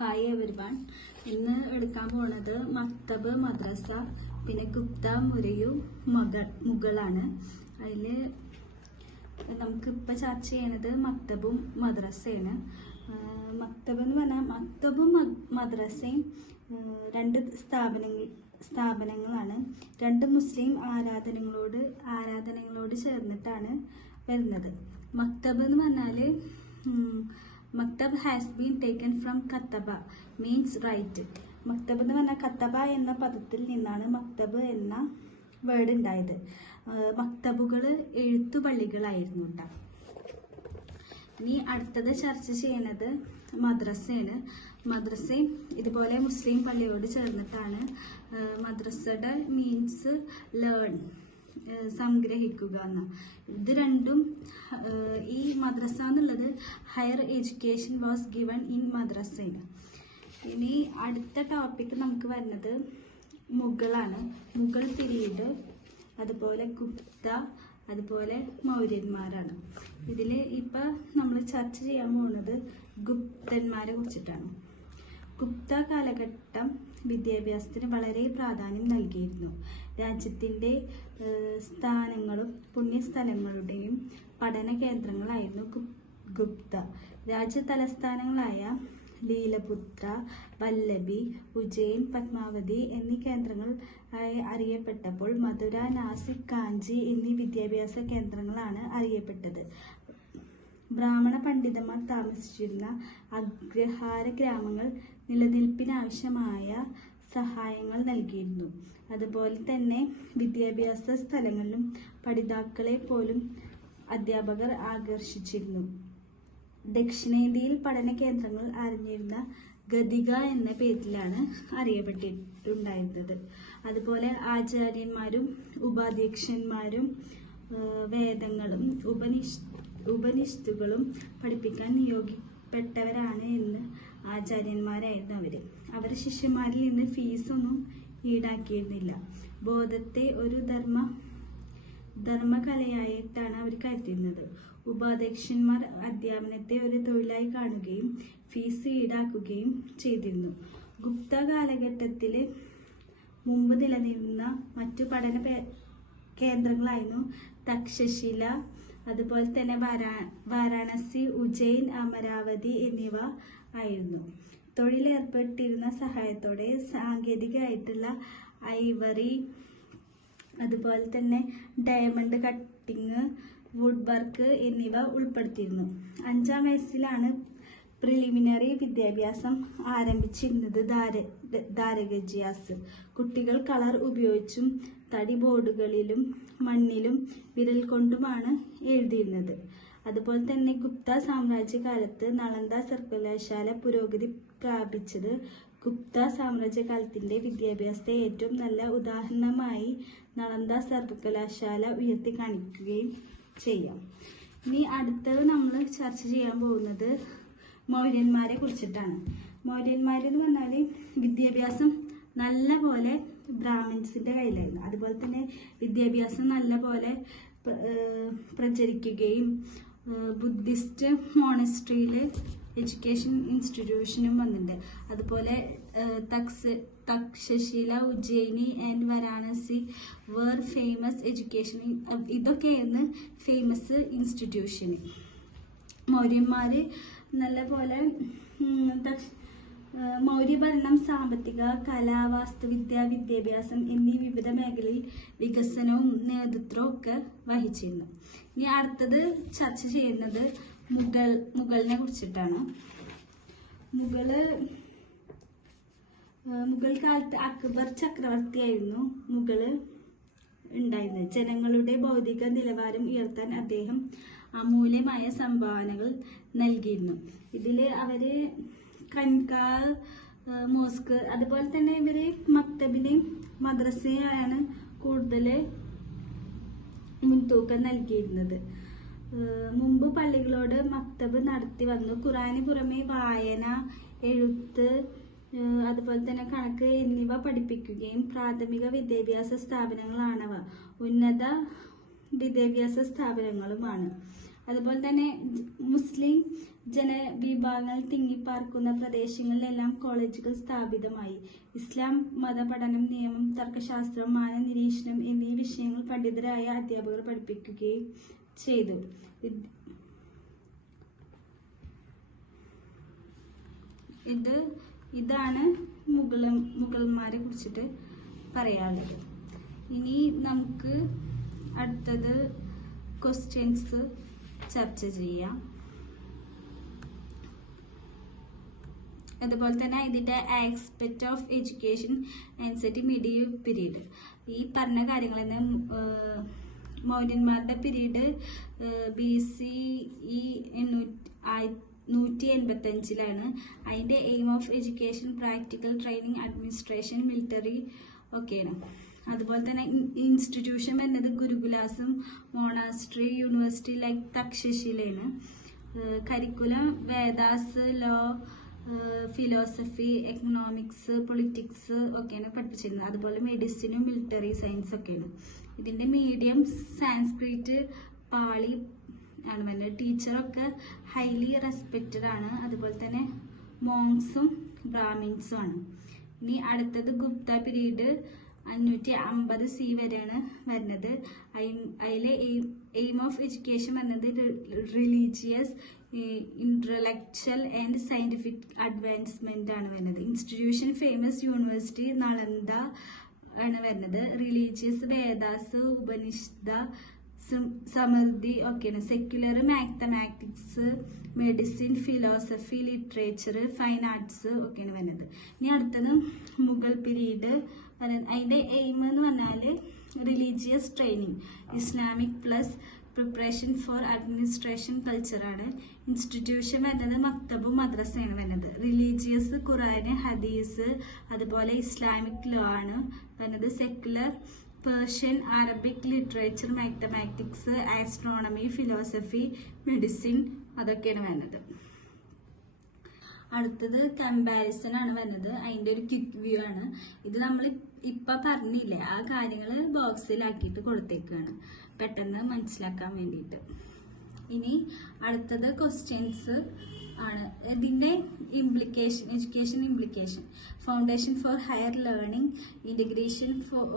Hi everyone. ഇന്ന് എടുക്കാൻ പോണത് മക്തബ്, മദ്രസ, പിന്നെ ഗുപ്ത, മുരയു, മുഗളാണ്. അതിൽ നമുക്കിപ്പോൾ ചർച്ച ചെയ്യണത് മക്തബും മദ്രസയാണ്. മക്തബ് എന്ന് പറഞ്ഞാൽ മക്തബും മദ്രസയും രണ്ട് സ്ഥാപനങ്ങളാണ്. രണ്ട് മുസ്ലിം ആരാധനകളോട് ചേർന്നിട്ടാണ് വരുന്നത്. മക്തബ് എന്ന് പറഞ്ഞാൽ മക്തബ് ഹാസ് ബീൻ ടേക്കൺ ഫ്രം കത്തബ മീൻസ് റൈറ്റ്. മക്തബ് എന്ന് പറഞ്ഞാൽ കത്തബ എന്ന പദത്തിൽ നിന്നാണ് മക്തബ് എന്ന വേർഡ് ഉണ്ടായത്. മക്തബുകൾ എഴുത്തുപള്ളികളായിരുന്നു കേട്ടോ. ഇനി അടുത്തത് ചർച്ച ചെയ്യണത് മദ്രസയാണ്. മദ്രസയും ഇതുപോലെ മുസ്ലിം പള്ളിയോട് ചേർന്നിട്ടാണ്. മദ്രസയുടെ മീൻസ് ലേൺ, സംഗ്രഹിക്കുക എന്ന. ഇത് രണ്ടും ഈ മദ്രസ എന്നുള്ളത് higher education was given in മദ്രസയാണ്. ഇനി അടുത്ത ടോപ്പിക് നമുക്ക് വരുന്നത് മുഗളാണ്. മുഗൾ പീരീഡ്, അതുപോലെ ഗുപ്ത, അതുപോലെ മൗര്യന്മാരാണ്. ഇതിൽ ഇപ്പം നമ്മൾ ചർച്ച ചെയ്യാൻ പോകുന്നത് ഗുപ്തന്മാരെ കുറിച്ചിട്ടാണ്. ഗുപ്ത കാലഘട്ടം വിദ്യാഭ്യാസത്തിന് വളരെ പ്രാധാന്യം നൽകിയിരുന്നു. രാജ്യത്തിൻ്റെ സ്ഥാനങ്ങളും പുണ്യസ്ഥലങ്ങളുടെയും പഠന കേന്ദ്രങ്ങളായിരുന്നു ഗുപ്ത. രാജ്യ തലസ്ഥാനങ്ങളായ ലീലപുത്ര, വല്ലഭി, ഉജ്ജയിൻ, പത്മാവതി എന്നീ കേന്ദ്രങ്ങൾ അറിയപ്പെട്ടപ്പോൾ മധുര, നാസിക്, കാഞ്ചി എന്നീ വിദ്യാഭ്യാസ കേന്ദ്രങ്ങളാണ് അറിയപ്പെട്ടത്. ബ്രാഹ്മണ പണ്ഡിതന്മാർ താമസിച്ചിരുന്ന അഗ്രഹാര ഗ്രാമങ്ങൾ നിലനിൽപ്പിനാവശ്യമായ സഹായങ്ങൾ നൽകിയിരുന്നു. അതുപോലെ തന്നെ വിദ്യാഭ്യാസ സ്ഥലങ്ങളിലും പഠിതാക്കളെ പോലും അധ്യാപകർ ആകർഷിച്ചിരുന്നു. ദക്ഷിണേന്ത്യയിൽ പഠന കേന്ദ്രങ്ങൾ അറിഞ്ഞിരുന്ന ഗദിക എന്ന പേരിലാണ് അറിയപ്പെട്ടിട്ടുണ്ടായിരുന്നത്. അതുപോലെ ആചാര്യന്മാരും ഉപാധ്യക്ഷന്മാരും വേദങ്ങളും ഉപനിഷത്തുകളും പഠിപ്പിക്കാൻ നിയോഗിക്കപ്പെട്ടവരാണ് എന്ന് ആചാര്യന്മാരായിരുന്നു അവർ ശിഷ്യന്മാരിൽ നിന്ന് ഫീസൊന്നും ഈടാക്കിയിരുന്നില്ല. ബോധത്തെ ഒരു ധർമ്മകലയായിട്ടാണ് അവർ കരുതിയിരുന്നത്. ഉപാധ്യക്ഷന്മാർ അധ്യാപനത്തെ ഒരു തൊഴിലായി കാണുകയും ഫീസ് ഈടാക്കുകയും ചെയ്തിരുന്നു. ഗുപ്ത കാലഘട്ടത്തിൽ മുമ്പ് നിലനിന്ന മറ്റു പഠന കേന്ദ്രങ്ങളായിരുന്നു തക്ഷശില, അതുപോലെ തന്നെ വാരാണസി, ഉജ്ജയിൻ, അമരാവതി എന്നിവ ആയിരുന്നു. തൊഴിലേർപ്പെട്ടിരുന്ന സഹായത്തോടെ സാങ്കേതികമായിട്ടുള്ള ഐവറി, അതുപോലെ തന്നെ ഡയമണ്ട് കട്ടിങ്, വുഡ് വർക്ക് എന്നിവ ഉൾപ്പെടുത്തിയിരുന്നു. 5-ാം വയസ്സിലാണ് പ്രിലിമിനറി വിദ്യാഭ്യാസം ആരംഭിച്ചിരുന്നത്. ദാരഗജിയാസ് കുട്ടികൾ കളർ ഉപയോഗിച്ചും തടി ബോർഡുകളിലും മണ്ണിലും വിരൽ കൊണ്ടുമാണ് എഴുതിയിരുന്നത്. അതുപോലെ തന്നെ ഗുപ്ത സാമ്രാജ്യകാലത്ത് നളന്ദ സർവകലാശാല പുരോഗതി പ്രാപിച്ചത് ഗുപ്ത സാമ്രാജ്യകാലത്തിന്റെ വിദ്യാഭ്യാസത്തെ ഏറ്റവും നല്ല ഉദാഹരണമായി നളന്ദ സർവകലാശാല ഉയർത്തി കാണിക്കുകയും ചെയ്യാം. ഇനി അടുത്തത് നമ്മൾ ചർച്ച ചെയ്യാൻ പോകുന്നത് മൗര്യന്മാരെ കുറിച്ചിട്ടാണ്. മൗര്യന്മാരെന്ന് പറഞ്ഞാൽ വിദ്യാഭ്യാസം നല്ല പോലെ ബ്രാഹ്മിൻസിന്റെ കയ്യിലായിരുന്നു. അതുപോലെ തന്നെ വിദ്യാഭ്യാസം നല്ല പോലെ പ്രചരിക്കുകയും ബുദ്ധിസ്റ്റ് മോണസ്ട്രിയിൽ എഡ്യൂക്കേഷൻ ഇൻസ്റ്റിറ്റ്യൂഷനും വന്നിട്ടുണ്ട്. അതുപോലെ Takshashila, Ujjayini and Varanasi were famous education. ഇതൊക്കെയായിരുന്നു ഫേമസ് ഇൻസ്റ്റിറ്റ്യൂഷൻ. മൗര്യന്മാർ നല്ല പോലെ മൗര്യഭരണം സാമ്പത്തിക, കല, വാസ്തുവിദ്യ, വിദ്യാഭ്യാസം എന്നീ വിവിധ മേഖലയിൽ വികസനവും നേതൃത്വവും ഒക്കെ വഹിച്ചിരുന്നു. ഇനി അടുത്തത് ചർച്ച ചെയ്യുന്നത് മുഗളിനെ കുറിച്ചിട്ടാണ്. മുഗൾ കാലത്ത് അക്ബർ ചക്രവർത്തിയായിരുന്നു മുഗള് ഉണ്ടായിരുന്നത്. ജനങ്ങളുടെ ഭൗതിക നിലവാരം ഉയർത്താൻ അദ്ദേഹം അമൂല്യമായ സംഭാവനകൾ നൽകിയിരുന്നു. ഇതിൽ അവര് കൻകാ, മോസ്ക്, അതുപോലെ തന്നെ ഇവര് മക്തബിനെയും മദ്രസയാണ് കൂടുതൽ മുൻതൂക്കം നൽകിയിരുന്നത്. മുമ്പ് പള്ളികളോട് മക്തബ് നടത്തി വന്നു. ഖുറാന് പുറമെ വായന, എഴുത്ത്, അതുപോലെ തന്നെ കണക്ക് എന്നിവ പഠിപ്പിക്കുകയും പ്രാഥമിക വിദ്യാഭ്യാസ സ്ഥാപനങ്ങളാണവ. ഉന്നത വിദ്യാഭ്യാസ സ്ഥാപനങ്ങളുമാണ്. അതുപോലെ തന്നെ മുസ്ലിം ജനവിഭാഗങ്ങൾ തിങ്ങിപ്പാർക്കുന്ന പ്രദേശങ്ങളിലെല്ലാം കോളേജുകൾ സ്ഥാപിതമായി. ഇസ്ലാം മതപഠനം, നിയമം, തർക്കശാസ്ത്രം, മാനനിരീക്ഷണം എന്നീ വിഷയങ്ങൾ പണ്ഡിതരായ അധ്യാപകർ പഠിപ്പിക്കുകയും ചെയ്തു. ഇതാണ് മുഗൾമാരെ കുറിച്ചിട്ട് പറയാനുള്ളത്. ഇനി നമുക്ക് അടുത്തത് ക്വസ്റ്റ്യൻസ് ചർച്ച ചെയ്യാം. അതുപോലെ തന്നെ ഇതിൻ്റെ aspect of education and medieval period. ഈ പറഞ്ഞ കാര്യങ്ങൾ തന്നെ മൗര്യന്മാരുടെ പീരീഡ് BCE 185 അതിൻ്റെ aim of education practical training, administration, military ഒക്കെയാണ്. അതുപോലെ തന്നെ ഇൻസ്റ്റിറ്റ്യൂഷൻ വരുന്നത് ഗുരുകുലാസും മോണാസ്ട്രി, യൂണിവേഴ്സിറ്റി ലൈക്ക് തക്ഷശിലയാണ്. Curriculum Vedas, law, philosophy, economics, politics ഒക്കെയാണ് പഠിപ്പിച്ചിരുന്നത്. അതുപോലെ മെഡിസിനും മിലിറ്ററി സയൻസ് ഒക്കെയാണ്. ഇതിൻ്റെ മീഡിയം സാൻസ്ക്രിറ്റ്, പാളി ആണ് വരുന്നത്. ടീച്ചറൊക്കെ ഹൈലി റെസ്പെക്റ്റഡ് ആണ്. അതുപോലെ തന്നെ മോങ്സും ബ്രാഹ്മിൻസും ആണ്. ഇനി അടുത്തത് ഗുപ്ത പീരീഡ് 550 CE വരെയാണ് വരുന്നത്. അതിലെ എയിം ഓഫ് എഡ്യൂക്കേഷൻ വരുന്നത് religious, intellectual and scientific advancement ആണ് വരുന്നത്. ഇൻസ്റ്റിറ്റ്യൂഷൻ ഫേമസ് യൂണിവേഴ്സിറ്റി നളന്ദ ആണ് വരുന്നത്. റിലീജിയസ് വേദാസ്, ഉപനിഷദ, സമൃദ്ധി ഒക്കെയാണ്. Secular mathematics, medicine, philosophy, literature, fine arts ഒക്കെയാണ് വരുന്നത്. ഇനി അടുത്തത് മുഗൾ പീരീഡ്. അതിൻ്റെ എയിം എന്ന് പറഞ്ഞാൽ religious training, Islamic plus preparation for administration കൾച്ചറാണ്. ഇൻസ്റ്റിറ്റ്യൂഷൻ വരുന്നത് മക്തബും മദ്രസയാണ് വരുന്നത്. റിലീജിയസ് ഖുറാന്, ഹദീസ്, അതുപോലെ ഇസ്ലാമിക് ലോ ആണ് വരുന്നത്. Secular Persian, Arabic, literature, mathematics, astronomy, philosophy, medicine അതൊക്കെയാണ് വരുന്നത്. അടുത്തത് കമ്പാരിസൺ ആണ് വരുന്നത്. അതിൻ്റെ ഒരു ക്വിക്ക് വ്യൂ ആണ്. ഇത് നമ്മൾ ഇപ്പം പറഞ്ഞില്ലേ, ആ കാര്യങ്ങൾ ബോക്സിലാക്കിയിട്ട് കൊടുത്തേക്കാണ് പെട്ടെന്ന് മനസ്സിലാക്കാൻ വേണ്ടിയിട്ട്. ഇനി അടുത്തത് ക്വസ്റ്റ്യൻസ് ആണ്. ഇതിൻ്റെ implication, education implication: foundation for higher learning, integration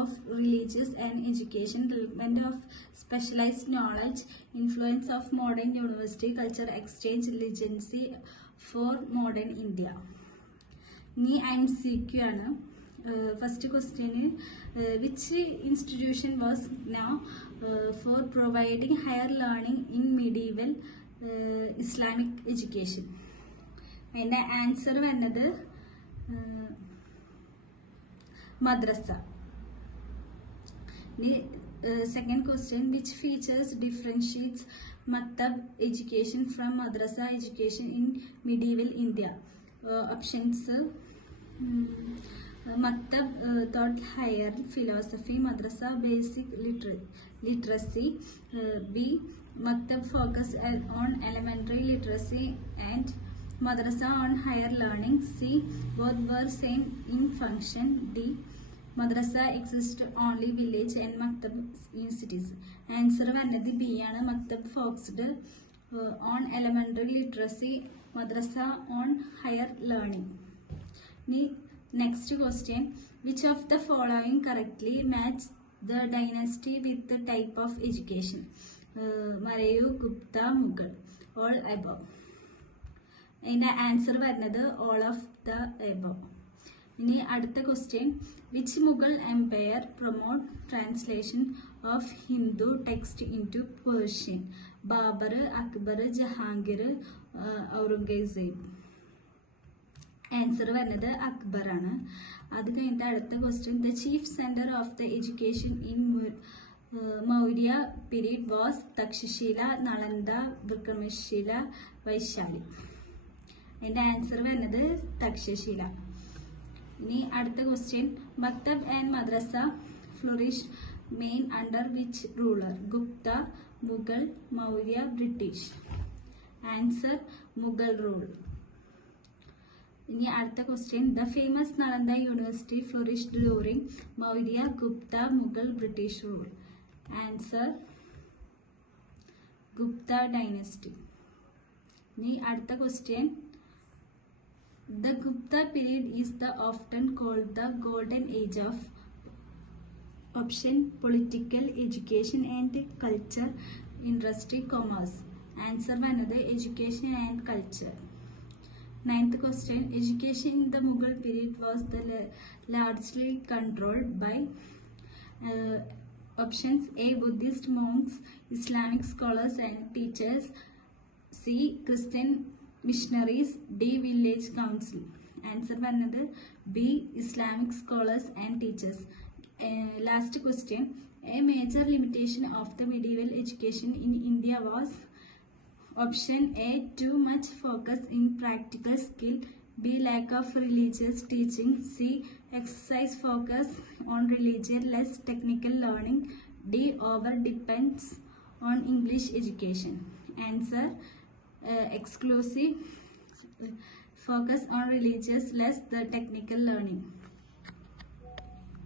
of religious and education, development of specialised knowledge, influence of modern university culture, exchange, legacy for modern India. ഇനി MCQ ആണ്. First question: which institution was known for providing higher learning in medieval Islamic education? അതിൻ്റെ answer വരുന്നത് മദ്രസ. ഇനി second question: which features differentiates മക്തബ് education from മദ്രസ education in medieval India? Options: Maktab taught higher philosophy, Madrasa basic literacy. B. Maktab focused on elementary literacy and Madrasa on higher learning. C. Both were same in function. D. Madrasa exists only village and Maktab in cities. Answer vanadi B ആണ്. Maktab focused on elementary literacy, Madrasa on higher learning. Next question: which of the following correctly match the dynasty with the type of education? Marayu, Gupta, Mughal. All above. In answer varnadu all of the above. Ini adutha question: which Mughal empire promote translation of Hindu text into Persian? Babur, Akbar, Jahangir, Aurangzeb. Answer വരുന്നത് അക്ബർ ആണ്. അത് കഴിഞ്ഞിട്ട് അടുത്ത question: the chief centre of the education in Maurya period was Takshashila, Nalanda, Vikramashila, Vaishali. അതിൻ്റെ answer വരുന്നത് തക്ഷശില. ഇനി അടുത്ത question: മക്തബ് ആൻഡ് മദ്രസ flourish main under which ruler? Gupta, Mughal, Maurya, British. Answer Mughal rule. ഇനി അടുത്ത question: the famous Nalanda university flourished during Maurya, Gupta, Mughal, British rule? Answer Gupta dynasty. ഇനി അടുത്ത question. The Gupta period is often called the golden age of option political, education and culture, industry, commerce. Answer വന്നത് education and culture. Ninth question. Education in the Mughal period was largely controlled by options A. Buddhist monks, Islamic scholars and teachers, C. Christian missionaries, D. village council. Answer വന്നത് B. Islamic scholars and teachers. Last question. A major limitation of the medieval education in India was option A. too much focus in practical skill, B. lack of religious teaching, C. exercise focus on religion, less technical learning, D. over depends on English education. Answer exclusive focus on religious, less the technical learning.